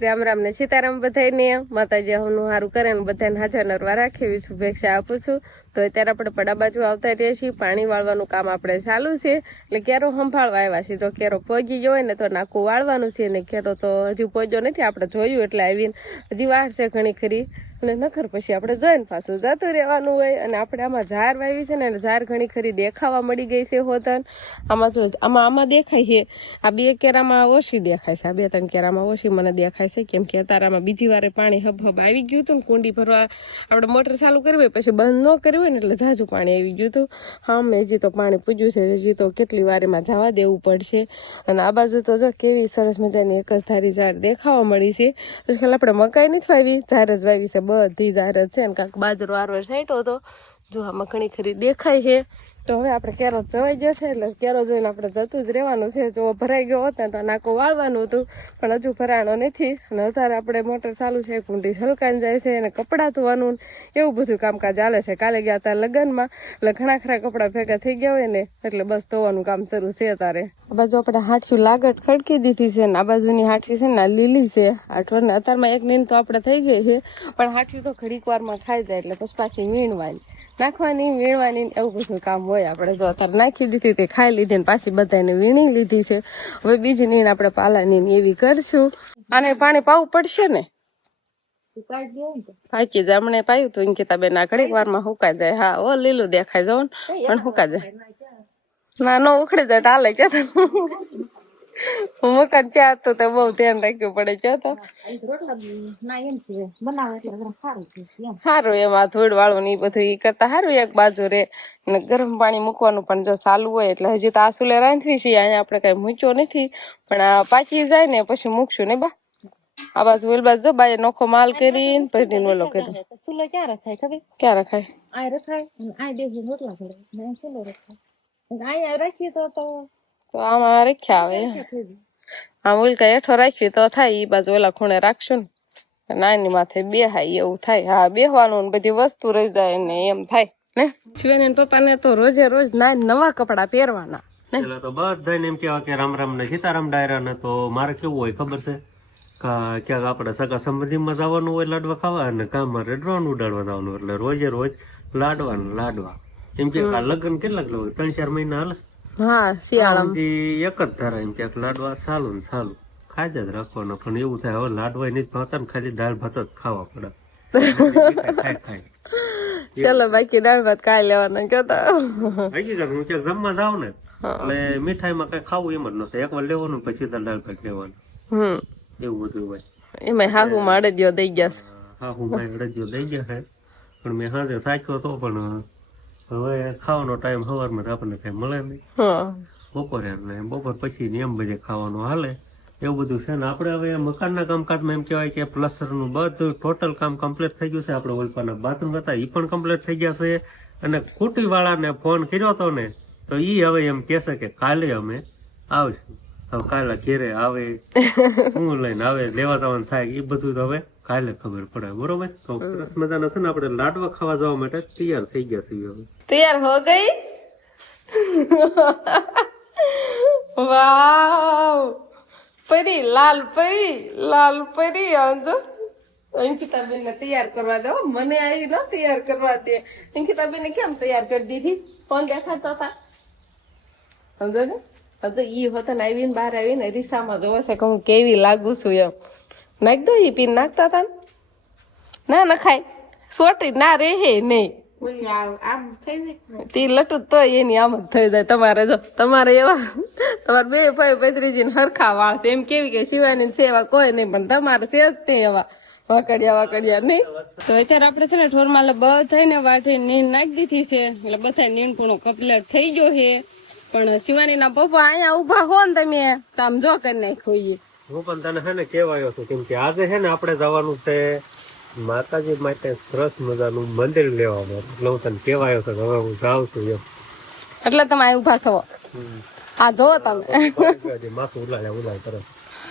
રામ રામ ને સીતારામ બધાને માતાજી હવનું સારું કરે ને બધાને હાજર નરવા રાખે એવી શુભેચ્છા આપું છું. તો અત્યારે આપણે પડા બાજુ આવતા રહીએ છીએ. પાણી વાળવાનું કામ આપણે ચાલુ છે એટલે કેરો સંભાળવા આવ્યા છીએ. જો કેરો પોગી ગયો હોય ને તો નાકું વાળવાનું છે ને કેરો તો હજી પોગ્યો નથી. આપણે જોયું એટલે આવીને હજી વાર છે ઘણી ખરી અને નખર પછી આપણે જોઈને પાછું જતું રહેવાનું હોય. અને આપણે આમાં ઝાર વાવી છે ને ઝાર ઘણી ખરી દેખાવા મળી ગઈ છે હોતન. આમાં જો આમાં દેખાય છે. આ બે કેરામાં ઓછી દેખાય છે. આ બે ત્રણ કેરામાં ઓછી મને દેખાય છે કેમ કે અત્યારમાં બીજી વારે પાણી હબ આવી ગયું હતું ને કુંડી ભરવા આપણે મોટર ચાલુ કરવી હોય પછી બંધ ન કરવી હોય ને એટલે ઝાઝું પાણી આવી ગયું હતું. હા મેં હજી તો પાણી પૂજ્યું છે. હજી તો કેટલી વારમાં જવા દેવું પડશે. અને આ બાજુ તો જો કેવી સરસ મજાની એક જ ધારી ઝાડ દેખાવા મળી છે. આજકાલ આપણે મકાઈ નથી વાવી, ઝાર જ વાવી છે. બધી ઝાર જ છે ને કાંક બાજરો આરવાર સાઈટો હતો જો આમાં ઘણી ખરી દેખાય છે. તો હવે આપણે કેરો જવાઈ ગયો છે એટલે કેરો જોઈને આપણે જતું જ રહેવાનું છે. જો ભરાઈ ગયો હોત ને તો નાકું વાળવાનું હતું પણ હજુ ભરાણો નથી. અને અત્યારે આપણે મોટર ચાલુ છે, કુંડી છલકાઈને જાય છે અને કપડાં ધોવાનું એવું બધું કામકાજ ચાલે છે. કાલે ગયા હતા લગ્નમાં એટલે ઘણા ખરા કપડાં ભેગા થઈ ગયા હોય ને એટલે બસ ધોવાનું કામ શરૂ છે અત્યારે. આ બાજુ આપણે હાંઠિયું લાગટ ખડકી દીધી છે ને આ બાજુની હાંઠી છે ને લીલી છે. આઠવરને અત્યારમાં એક નીંદ તો આપણે થઈ ગઈ છે પણ હાંઠિયું તો ઘડીક વારમાં ખાઈ જાય એટલે પછી પાછી વીણવાની નાખવાની વીણવાની એવું બધું કામ હોય. આપણે જો અત્યારે નાખી દીધી તે ખાઈ લીધી ને પાછી બધાને વીણી લીધી છે. હવે બીજી નીણ આપણે પાલાની એવી કરશું. આને પાણી પાવું પડશે ને પાકી જાય. હમણાં પાયું તું ઇન્કિતા બેન ઘડીક વારમાં સુકાઈ જાય. હા ઓ લીલું દેખાય જાવ ને પણ સુકાઈ જાય. ના નો ઉખડી જાય તો હાલે કે મકાન ક્યાં હતું તો બહુ ધ્યાન રાખવું પડે. ક્યાં તો સારું એમાં ધૂળ વાળું ને એ બધું એ કરતા સારું એક બાજુ રે. અને ગરમ પાણી મૂકવાનું પણ જો ચાલુ હોય એટલે હજી તો આસુલે રાંધવી છીએ. અહીંયા આપણે કઈ મૂક્યો નથી પણ આ પાકી જાય ને પછી મૂકશું ને બા. આ બાજુ ઓલ બાજુ જો બાએ નોખો માલ કરીને પછી ઓલો કરી સુલો ક્યાં રખાય ખબર ક્યાં રખાય આ રખાય આ દેવું રોટલા કરે સુલો રખાય અહીંયા રાખીએ તો આમાં રાખ્યા આવે. આમ ઉલકા હેઠો રાખીએ તો થાય. એ બાજુ ઓલા ખૂણે રાખશું ને નાની માથે બેહાય એવું થાય. હા બેહવાનું ને બધી વસ્તુ રહી જાય ને એમ થાય ને. શિવાની પપ્પા ને તો રોજે રોજ નવા કપડા પહેરવાના પેલા તો બધા એમ કેવા કે રામ રામ ને સીતારામ ડાયરા ને. તો મારે કેવું હોય ખબર છે ક્યાંક આપણે સગા સંબંધીમાં જવાનું હોય લાડવા ખાવા અને કામ મારે ડ્રોન ઉડાડવા જવાનું એટલે રોજે રોજ લાડવા એમ કે લગ્ન કેટલાક લોકો 3-4 મહિના હાલે. હા શિયાળા એક જ ધારા એમ ક્યાંક લાડવા સાલું ને સાલું ખાઈ જ રાખવાના. પણ એવું થાય હવે લાડવા નથી ભાવતા ને ખાલી દાળ ભાત જ ખાવા પડે. ચલો બાકી દાળ ભાત ખાઈ લેવાના કેતા હકીકત હું ક્યાંક જમવા જાવ ને એટલે મીઠાઈમાં કઈ ખાવું એમ જ નથી. એક વાર લેવાનું પછી દાળ ભાત લેવાનું એવું બધું હોય. એમાં હાહુ માં અડદિયો દઈ ગયા. હાહુ માં અડદિયો દઈ ગયા છે પણ મેં હાજે સાચ્યો તો પણ હવે ખાવાનો ટાઈમ સવારમાં આપણને કઈ મળે નહીં. બપોરે બપોર પછી એમ બધે ખાવાનું હાલે એવું બધું છે ને. આપણે હવે મકાનના કામકાજમાં એમ કહેવાય કે પ્લસ્ટરનું બધું ટોટલ કામ કમ્પ્લીટ થઈ ગયું છે. આપણે ઓલપાના બાથરૂમ હતા એ પણ કમ્પ્લીટ થઈ ગયા છે. અને કુટી વાળાને ફોન કર્યો હતો ને તો એ હવે એમ કહેશે કે કાલે અમે આવશું. હવે કાલે ઘેરે આવે શું લઈને આવે લેવા જવાનું થાય એ બધું તો હવે કાલે ખબર પડે. બરોબર. તો સરસ મજાના છે ને આપણે લાડવા ખાવા જવા માટે તૈયાર થઈ ગયા છીએ. હવે તૈયાર હો ગઈ. વાવ પરી લાલ પરી આંજો અંકિતાબેન ને તૈયાર કરવા દો. મને આવી ન તૈયાર કરવા દે. અંકિતાબેન ને કેમ તૈયાર કરી દીધી ફોન દેખાડતા હતા સમજો ને. તો ઈ હોતા આવીને બહાર આવીને રીસામાં જોવે છે કે હું કેવી લાગુ છું એમ. નાખ દો ઈ પીને નાખતા હતા ના નખાય સોટી ના રે નહીં. તી લટું તો એની આમ જ થઈ જાય. તમારે જો તમારે એવા તમારે બે ભાઈ ભત્રીજી ને હરખા વાળ છે. એમ કેવી કે શિવાની સેવા કોઈ નહીં પણ તમારે છે જ તે એવા વાકડિયા નહીં. તો અત્યારે આપણે છે ને ઠોરમાં બધા ને વાટી નીંદ નાખી દીધી છે એટલે બધા નીંદ પૂણો કમ્પ્લીટ થઈ ગયો છે. પણ શિવાની ના પપ્પા અહીંયા ઉભા હો ને તમે તો આમ જો કરી નાખ્યું. હું પણ તને છે ને કેવાયો છું કેમ કે આજે છે ને આપણે જવાનું છે માતાજી માટે સરસ મજાનું મંદિર લેવામાં. એટલે હું તને કેવાયો છું હવે હું જાઉં છું એમ એટલે તમે અહીં ઉભા છો. આ જો તમે માથું ઉલાય તરફ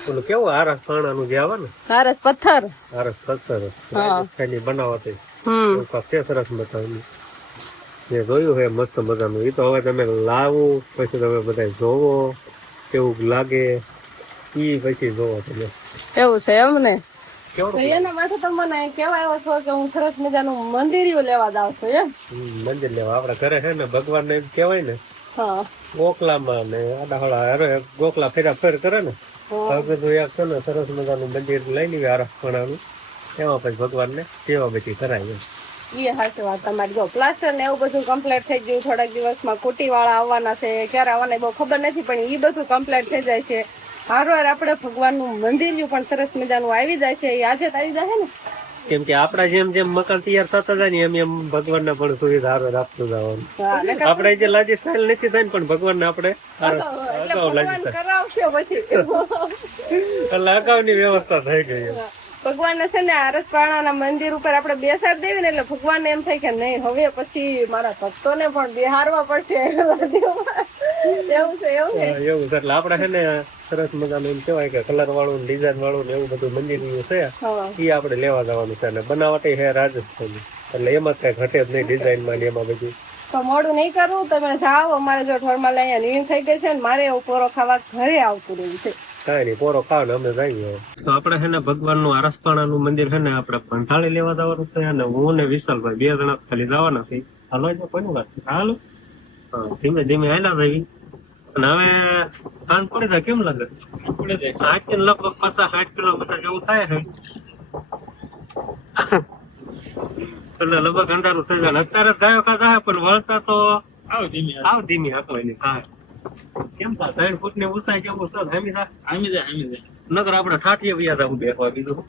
ઓલું કેવું આરસ પાણાનું જે આવે ને આરસ પથ્થર રાજસ્થાની બનાવટ સરસ મજાનું જે જોયું છે મસ્ત મજાનું. એ તો હવે તમે લાવો પછી તમે બધા જોવો કેવું લાગે ઈ પછી જોવો તમે. એવું છે એમ ને કેવડું તો એના માટે તમે મને કેવા આવ્યો છો કે હું સરસ મજાનું મંદિરિયું લેવા જાઉં છું એમ મંદિર લેવા આપડે ઘરે છે ને ભગવાન ને કેવાય ને હા ગોખલામાં ને આડાહળા અરે ગોખલા ફેરા ફેર કરે ને હવે તો એક છે ને સરસ મજાનું મંદિર લઈ લેવી આરખણાનું એમાં પછી ભગવાન ને સેવા બધી કરાય એમ. એ સાચી વાત તમારી જો પ્લાસ્ટર ને એવું બધું કમ્પ્લીટ થઈ ગયું થોડાક દિવસમાં કુટી વાળા આવવાના છે ક્યારે આવવાના બહુ ખબર નથી પણ એ બધું કમ્પ્લીટ થઈ જાય છે હારવાર આપણે ભગવાનનું મંદિર પણ સરસ મજાનું આવી જાય છે એ આજે જ આવી જાય ને કેમ કે આપડા જેમ જેમ મકાન તૈયાર થતા જાય ને એમ એમ ભગવાન ને પણ સુવિધા હારો આપતું જવાનું. હા નકર આપડે જે લાજી સ્ટાઇલ નથી થાય ને પણ ભગવાન ને આપણે એટલે ભગવાન કરાવશે પછી એટલે અગાઉની વ્યવસ્થા થઈ ગઈ એમ. ભગવાન છે ને આરસપાણાના મંદિર ઉપર આપણે બેસાડ દેવી ને એટલે ભગવાનને એમ થાય કે નહીં હવે પછી મારા ભક્તોને પણ બેહારવા પડશે એવું છે એવું ને એવું છે એટલે આપડે છે ને સરસ મજાનું એમ કેવાય કે કલર વાળું ડિઝાઇન વાળું ને એવું બધું મંદિર છે એ આપડે લેવા જવાનું છે અને બનાવટી છે રાજસ્થાન એટલે એમાં કઈ ઘટે જ નહીં ડિઝાઇન માં ને એમાં બધું તો મોડું નહીં કરવું તમે જાઓ અમારે જો ઠોરમાં અહીંયા નીણ થઈ ગઈ છે ને મારે એવું પોરો ખાવા ઘરે આવતું રહ્યું છે કઈ નહીં પોરો ખાવ ને અમે જઈએ તો આપડે છે ને ભગવાન નું આરસપાણાનું મંદિર છે ને આપડે પંથાળી લેવા જવાનું છે અને હું ને વિશાલભાઈ 2 જણા ખાલી જવાના છે હાલો જો કોઈનું વાત છે હાલો ધીમે ધીમે હાલ્યા જઈએ અને હવે સાંજ પડી જાય કેમ લાગે લગભગ 50-60 કિલોમીટર જેવું થાય છે એટલે લગભગ અંધારું થઈ જાય અત્યારે ગાયો કા થાય પણ વળતા તો આવ ધીમી હાકવાની થાય કેમ થાય 3 ફૂટની ઊંચાઈ કેવું છે હામી થાય નગર આપણે ઠાઠીએ વ્યા જવું બેસવા બીજું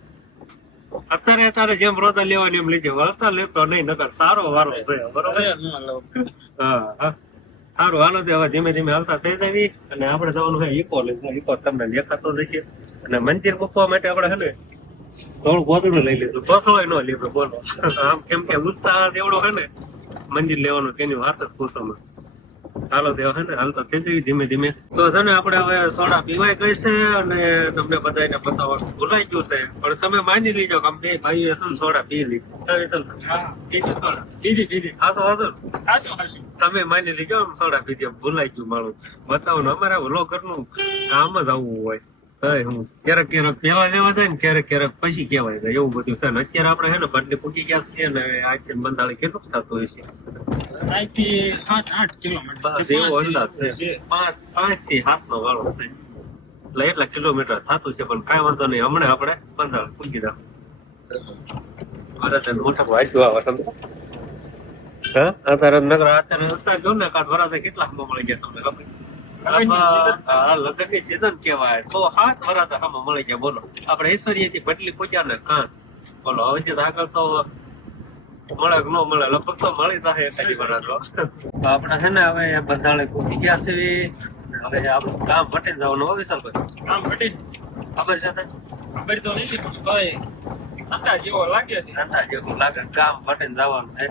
અત્યારે જેમ રોદા લેવાની એમ લીધે વળતા લેતો નહીં નગર સારો વારો છે બરોબર હા સારું હાલો હવે ધીમે ધીમે હાલતા થઈ જવી અને આપણે જવાનું છે ઇકો તમને દેખાતો જશે અને મંદિર મૂકવા માટે આપણે છે ને થોડું ગોદડું લઈ લીધું બસોય ન લીધું બોલો આમ કેમ કે ઉત્સાહ એવડો છે ને મંદિર લેવાનું તેની વાત જ પૂછોમાં હાલો દેવ છે ને હાલતા થઈ જવી ધીમે ધીમે તો છે ને આપણે હવે સોડા પીવાય ગઈ છે અને તમને બધાને બતાવવાનું ભૂલાઈ ગયું છે પણ તમે માની લીજો કે બે ભાઈએ છે ને સોડા પી લીધી તમે માની લીજો સોડા પીધી ભૂલાઈ ગયું મારું બતાવો ને અમારે ઓલો ઘરનું કામ જ આવવું હોય ક્યારેક પેલા લેવા જાય ને ક્યારેક પછી કેવાય જાય એવું બધું છે ને અત્યારે આપણે છે ને બદલી પૂકી ગયા છીએ ને આજથી બંધાળી કેટલું થતું હોય છે 7-8 કિલોમીટર બસ એવો અંદાજ છે 5 થી 7 નો વાળો છે એટલે એટલા કિલોમીટર થતું છે પણ કઈ વાંધો નહીં હમણાં આપણે બંધાળી પૂકી જાવ મારે મોટા વાંચ્યું આવે તમે હા અત્યારે નગર અત્યારે જો ને કાં વરાતે કેટલા મળી ગયા તમને ખબર લગ્ન ની સીઝન કેવાય 107 વરાતા આમાં મળી ગયા બોલો આપડે ઐશ્વર્ય થી બદલી પૂજા ને કાં બોલો હવે આગળ તો મળે કે ન મળે લગભગ તો મળી જાય એકાદી વરાતો તો આપણે છે ને હવે બંધાળે પૂકી ગયા છે હવે આપણું કામ પટી જવાનું હોય વિશાલભાઈ કામ પટી ખબર છે તને ખબર તો નથી પણ ભાઈ અંદાજ જેવો લાગે છે અંદાજ જેવું લાગે કામ પટી જવાનું છે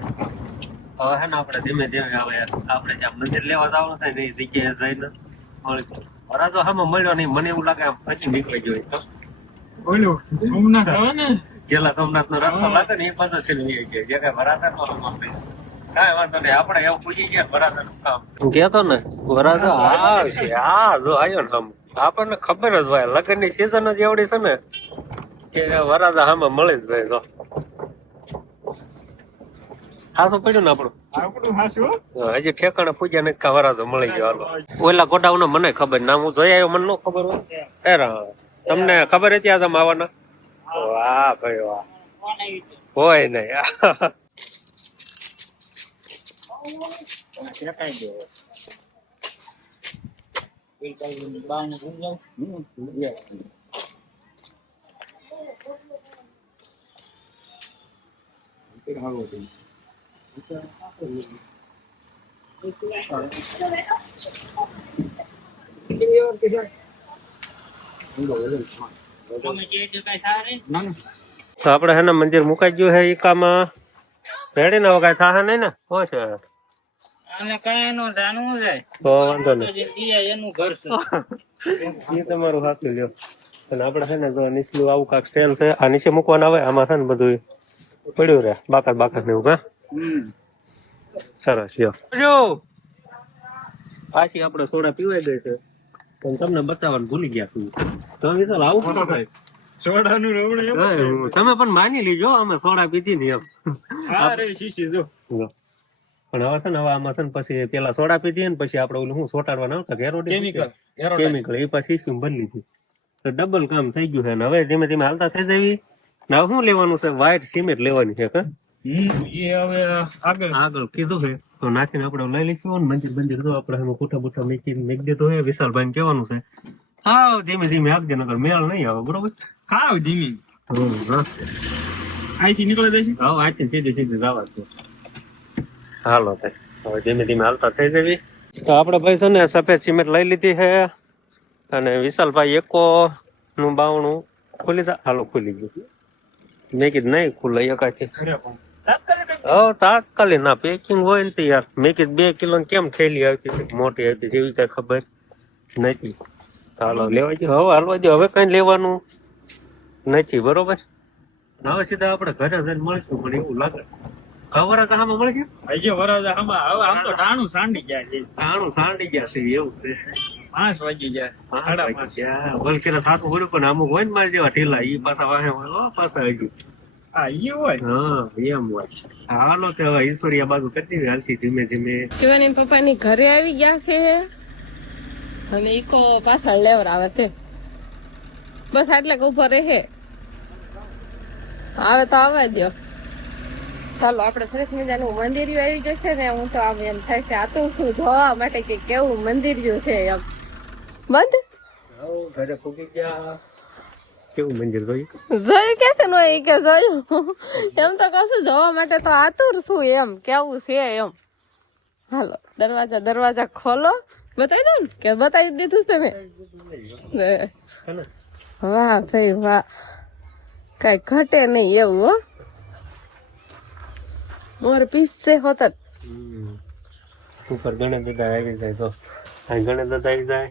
હવે છે ને આપણે ધીમે ધીમે હવે આપણે જ્યાં મંદિર લેવા જવાનું છે ને એ જગ્યાએ જઈને મળી વરાતો આમાં મળ્યો નહીં મને એવું લાગે આમ પછી નીકળી ગયો બોલો સોમનાથ આવે ને ગેલા સોમનાથ નો રસ્તો લાગે ને એ પદ્ધતિ કઈ વરાતા નો કઈ વાંધો નહીં આપણે એવું પૂછી ગયા વરાતા નું કામ કેતો ને વરાતો આવશે હા જો આવ્યો ને આમ આપણને ખબર જ હોય લગ્ન ની સીઝન જ એવડી છે ને કે વરાતા આમાં મળી જ જાય જો હાસું પડ્યું ને આપણું હજી ઠેકાણે પૂજા ને વરાતો મળી ગયો હાલો ઓલા ગોડાઉન મને ખબર ના હું જોઈ આવ્યો મને ન ખબર હોય તમને ખબર હતી આ તમે આવવાના વાહ ભાઈ વાહ હોય નહીં તો આપડે હે ને મંદિર મુકાઈ ગયું છે ઈકામાં રેડી ને કઈ થાય નહીં ને શું છે અને કઈ નો જાણવું જાય તો વાંધો નહીં એનું ઘર છે એ તમારું હાથું લ્યો અને આપડે છે ને જો નીચલું આવું કાંક સ્ટેન્ડ છે આ નીચે મૂકવાનું આવે આમાં છે ને બધું પડ્યું રે બાકર ને એવું હા સરસ લ્યો જો પાછી આપણે સોડા પીવાઈ ગઈ છે પણ તમને બતાવવાનું ભૂલી ગયા છું તો વિશાલ આવું ખોટો થાય સોડાનું રવડે એમ. તમે પણ માની લીજો અમે સોડા પીધી ને એમ હા રે શીશી જો. પણ હવે છે ને હવે આમાં છે ને પછી પેલા સોડા પીધી ને પછી આપણે ઓલું શું સોટાડવા ના આવતા કેમિકલ કેમિકલ એ પછી શું બની લીધી તો ડબલ કામ થઈ ગયું છે ને હવે ધીમે ધીમે હાલતા થઈ જવી ને હવે શું લેવાનું છે વ્હાઈટ સિમેન્ટ લેવાની છે કે એ હવે આગળ આગળ કીધું છે તો નાખીને આપણે લઈ લઈશું ને મંદિર જો આપણે એમાં ખોટા બોટા મેકી દીધો છે વિશાલભાઈ કહેવાનું છે હા ધીમે ધીમે આગજે નગર મેળ નહીં આવે બરોબર હાવ ધીમી હા અહીંથી નીકળે જશે. હા આથી સીધી જવા દો હાલો તે હવે ધીમે ધીમે હાલતા થઈ જવી તો આપણે ભાઈ છે ને સફેદ સિમેન્ટ લઈ લીધી છે અને વિશાલભાઈ એકો નું બાવણું ખોલી દા હાલો ખુલી ગયું મેં કીધું નહીં ખુલે એકાથી તાત્કાલિક ના પેકિંગ હોય ને તો યાર મેં કીધું 2 કિલો કેમ થેલી આવતી હતી મોટી આવતી એવી કઈ ખબર નથી હાલો લેવા દો હવે હાલવા દો હવે કઈ લેવાનું નથી બરોબર હવે સીધા આપણે ઘરે જઈને મળીશું પણ એવું લાગે ખબર જ આમાં મળશે આજે વરાજા આમાં હવે આમ તો ટાણું સાંડી ગયા છે. આણું સાંડી ગયા છે એવું છે 5 વાગી ગયા. 5:30. વલકેરા સાસુ પડ્યું પણ અમુક હોય ને મારે જેવા ઠેલા ઈ પાછા વાહે હોય પાછા હજુ હા ઈ હોય. હા એમ હોય હાલો તે હવે ઈશ્વરિયા બાજુ કરી દીધી હાલતી ધીમે ધીમે શિવાની પપ્પાની ઘરે આવી ગયા છે અને ઈકો પાછળ લેવર આવે છે બસ આટલે ઉભો રહે આવે તો આવવા દો ચાલો આપણે સરસ મજાનું મંદિર આવી જશે ને હું તો આમ એમ થાય છે આ તો શું જોવા માટે કે કેવું મંદિર છે એમ બંધ ઘરે ફૂગી ગયા કેવું મંદિર જોયું જોયું કે છે નો ઈ કે જોયું એમ તો કશું જોવા માટે તો આતુર શું એમ કેવું છે એમ હાલો દરવાજા ખોલો બતાવી દઉં ને કે બતાવી દીધું તમે વાહ ભાઈ વાહ કઈ ઘટે નહીં એવું હો મોર પીસ છે હોત ઉપર ગણેશ દાદા આવી જાય તો આ ગણેશ દાદા આવી જાય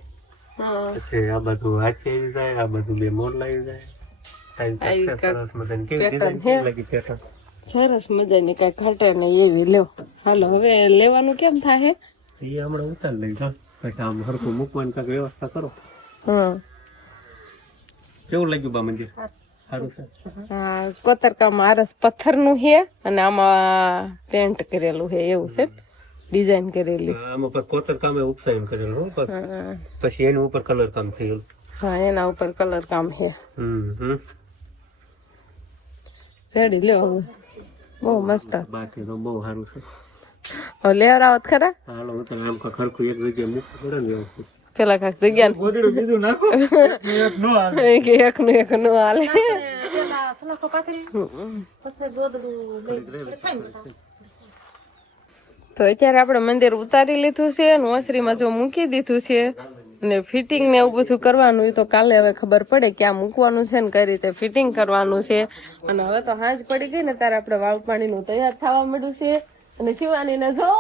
પછી આ બધું હાથી આવી જાય આ બધું 2 મોરલા આવી જાય સરસ મજાની કેવી ડિઝાઇન કેવી લાગી પેટર્ન સરસ મજાની કઈ ઘટે નહીં એવી લ્યો હાલો હવે લેવાનું કેમ થાય એ હમણાં ઉતાર લઈ જાઓ પછી આમ હરખું મૂકવાની કાંઈક વ્યવસ્થા કરો કેવું લાગ્યું બા મંદિર સારું છે કોતરકામ આરસ પથ્થર નું છે અને આમાં પેન્ટ કરેલું છે એવું છે ડિઝાઇન કરેલી આમાં પર કોતર કામે ઉપસાઈન કરેલું હો પછી એની ઉપર કલર કામ થયેલું હા એના ઉપર કલર કામ છે હમ રેડી લ્યો બહુ મસ્ત બાકી તો બહુ સારું છે હવે લેવરાવત ખરા હાલો હું તો આમ ખરખું એક જગ્યાએ મૂકવું પડે ને વ્યવસ્થિત પેલા કાંક જગ્યા ગોદડું બીજું નાખો એક નો હાલે. એક નું હાલે તો અત્યારે આપણે મંદિર ઉતારી લીધું છે અને ઓસરીમાં જો મૂકી દીધું છે અને ફિટિંગ ને એવું બધું કરવાનું હોય તો કાલે હવે ખબર પડે ક્યાં મૂકવાનું છે ને કઈ રીતે ફિટિંગ કરવાનું છે અને હવે તો હાંજ પડી ગઈ ને ત્યારે આપણે વાવ પાણીનું તૈયાર થવા માંડ્યું છે અને શિવાનીને જો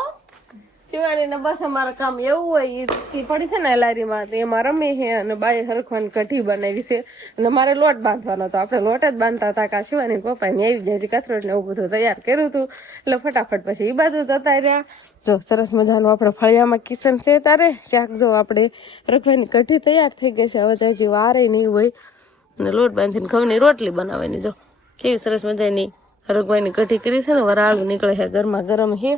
શિવાનીને બસ અમારું કામ એવું હોય એ પડી છે ને લારીમાં એમાં રમી છે અને બાઈ હરખવાની કઢી બનાવી છે અને મારે લોટ બાંધવાનો હતો આપણે લોટ જ બાંધતા હતા કે શિવાની પપ્પાને આવી જાય કથરોટ ને એવું બધું તૈયાર કર્યું હતું એટલે ફટાફટ પછી એ બાજુ જતા રહ્યા જો સરસ મજાનું આપણે ફળિયામાં કિચન છે તારે શાક જો આપણે રખવાની કઢી તૈયાર થઈ ગઈ છે હવે તો હજી વારે નહીં હોય અને લોટ બાંધીને ઘઉંની રોટલી બનાવવાની જો કેવી સરસ મજાની રગવાની કઢી કરી છે ને વરાળું નીકળે છે ગરમા ગરમ છે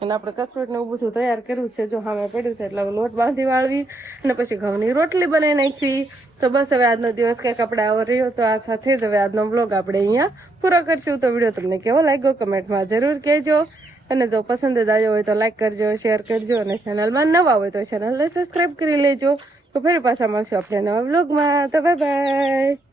અને આપણે કથરોટ ને એવું બધું તૈયાર કર્યું છે જો સામે પડ્યું છે એટલે લોટ બાંધી વાળવી અને પછી ઘઉંની રોટલી બનાવી નાખવી તો બસ હવે આજનો દિવસ કંઈક આપણે આવો રહ્યો તો આ સાથે જ હવે આજનો બ્લોગ આપણે અહીંયા પૂરો કરશું તો વિડીયો તમને કેવો લાગ્યો કમેન્ટમાં જરૂર કહેજો અને જો પસંદ જ આવ્યો હોય તો લાઈક કરજો શેર કરજો અને ચેનલમાં નવા હોય તો ચેનલને સબસ્ક્રાઈબ કરી લેજો તો ફરી પાછા મળશું આપણે નવા બ્લોગમાં તો બાય બાય